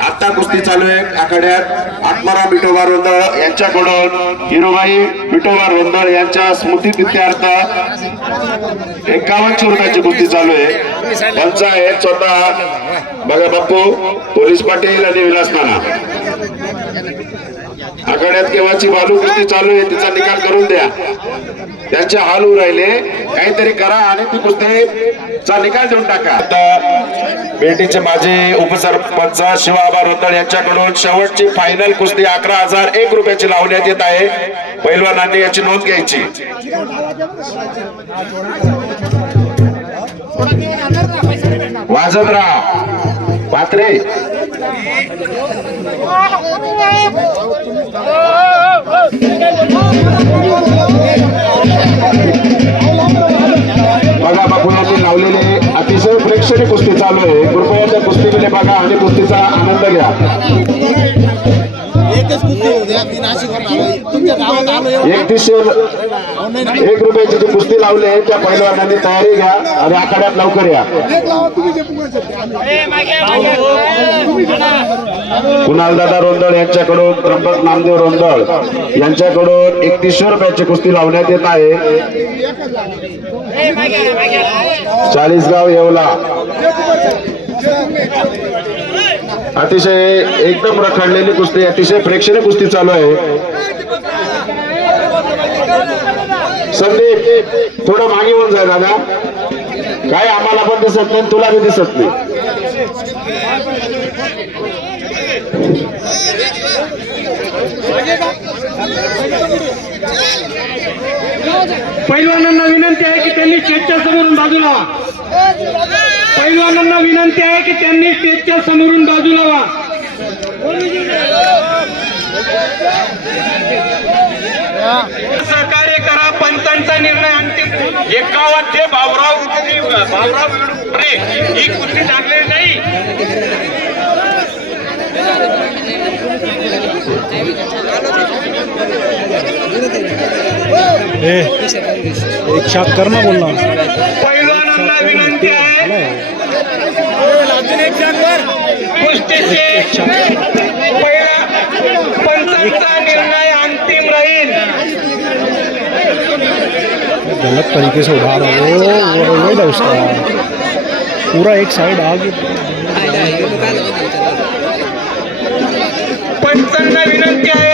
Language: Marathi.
आता कुस्ती चालू आहे आखाड्यात आत्माराम विठोबा रोंदळ यांच्याकडून हिरोबाई विठोबा रोंदळ यांच्या स्मृतिप्रित्यर्थ 51 रुपयाची कुस्ती चालू आहे। पंचायत स्वतः बघा बाप्पू पोलीस पाटील आणि विलास नाना आखाड्यात केव्हाची बालू कुस्ती चालू आहे तिचा निकाल करून द्या। त्यांचे हाल होऊ राहिले काहीतरी करा आणि ती कुस्तीचा निकाल देऊन टाका। बेटीचे माजी उपसरपंच शिवाबा रोंदळ यांच्याकडून शेवटची फायनल कुस्ती 11,001 रुपयाची लावण्यात येत आहे। पैलवानांनी याची नोंद घ्यायची। वाजतराव पात्रे बघा बापूंनी लावलेले अतिशय प्रेक्षणीय कुस्ती चालू आहे। कृपया त्या कुस्तीकडे बघा आणि कुस्तीचा आनंद घ्या। 31,01 रुपयाची जी कुस्ती लावली आहे त्या पैलवानांनी तयारी घ्या आणि आखाड्यात लवकर या। कुणालदादा रोंदळ यांच्याकडून त्र्यंबक नामदेव रोंदळ यांच्याकडून 3100 रुपयाची कुस्ती लावण्यात येत आहे। 40 गाव येवला अतिशय एकदम रखडलेली कुस्ती अतिशय प्रेक्षणीय कुस्ती चालू आहे। संदीप थोडं मागे होऊन जाय दादा काय आम्हाला पण दिसत नाही तुला बी दिसत नाही। पैलवानांना विनंती आहे की त्यांनी स्टेजच्या समोरून बाजूला व्हा। पैलवानांना विनंती आहे की त्यांनी स्टेजच्या समोरून बाजूला व्हा। सहकार्य करा पंचांचा निर्णय अंतिम। एकावत जे भाऊराव ही कुस्ती टाकलेली नाही। एक शॉट कर ना बोलना। पैलवानांना विनंती आहे कुस्तीचे पहिला पंचांचा निर्णय अंतिम राहील। गलत तरीके से उड़ा रहा है उसका पूरा एक साइड आगे। पंचांना विनंती आहे